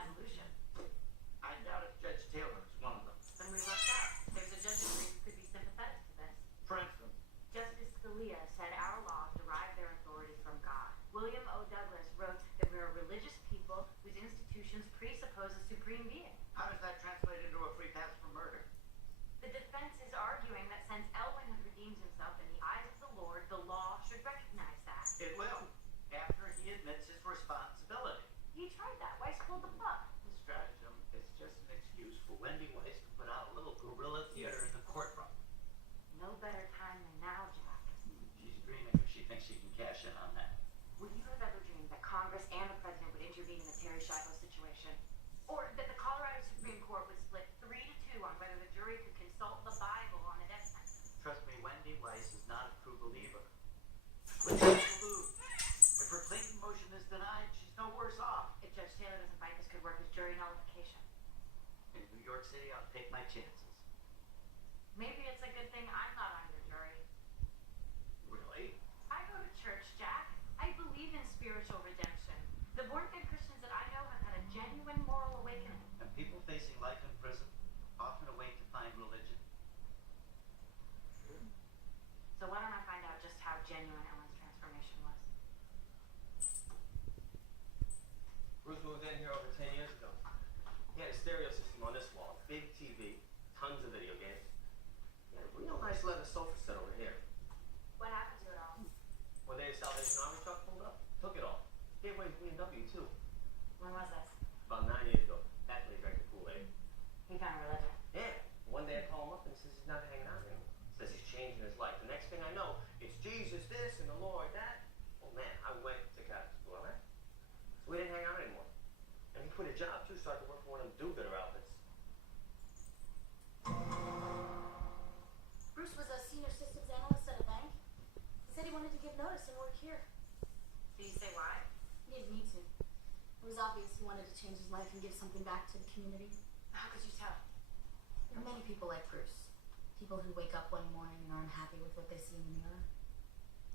evolution. I doubt if Judge Taylor is one of them. Then we left out. There's a judge who could be sympathetic to this. For instance, Justice Scalia said our laws derive their authority from God. William O. Douglas wrote that we are religious people whose institutions presuppose a supreme being. how does that translate into a free pass for murder? The defense is arguing that since Elwyn has redeemed himself in the eyes of the Lord, the law should recognize that. It will, after he admits his responsibility. He tried that. Weiss pulled the plug. The stratagem is just an excuse for Wendy Weiss to put out a little guerrilla theater in the courtroom. No better time than now, Jack. She's dreaming if she thinks she can cash in on that. Would you have ever dreamed that Congress and the president would intervene in the Terry Schiavo situation? Or that the Colorado Supreme Court would split 3-2 on whether the jury could consult the Bible on a death sentence? Trust me, Wendy Weiss is not a true believer. But she's to lose. If her Clinton motion is denied, she's no worse off. If Judge Taylor doesn't fight, this could work as jury nullification. In New York City, I'll take my chances. Maybe it's a good thing I'm not on your jury. Really? I go to church, Jack. I believe in spiritual redemption. The born-again Christians that I know have had a genuine moral awakening. And people facing life in prison often awake to find religion. So why don't I find out just how genuine Ellen's transformation was? Bruce moved in here over 10 years ago. He had a stereo system on this wall, big TV, tons of video games. He had a real nice leather sofa set over here. What happened to it all? One day a Salvation Army truck pulled up, took it all. Gave away his BMW too. When was this? About 9 years ago. That's when he drank the Kool-Aid. He found religion. Yeah. One day I call him up and he says he's not hanging out anymore. Says he's changing his life. The next thing I know, it's Jesus this and the Lord that. Oh man, I went to Catholic school, all right? So we didn't hang out anymore. And he quit a job too, started to work for one of them do-gooder outfits. Bruce was a senior systems analyst at a bank. He said he wanted to give notice and work here. Did he say why? He didn't need to. It was obvious he wanted to change his life and give something back to the community. How could you tell? There are many people like Bruce. People who wake up one morning and are unhappy with what they see in the mirror.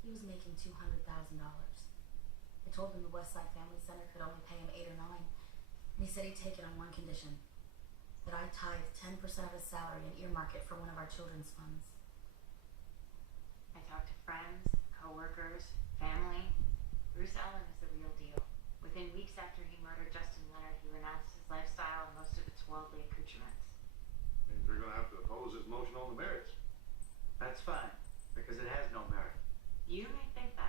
He was making $200,000. I told him the Westside Family Center could only pay him 8 or 9. And he said he'd take it on one condition. That I tithe 10% of his salary and earmark it for one of our children's funds. I talked to friends, co-workers, family. Bruce Ellen is the real deal. Within weeks after he murdered Justin Leonard, he renounced his lifestyle and most of its worldly accoutrements. Means they're gonna have to oppose his motion on the merits. That's fine, because it has no merit. You may think that.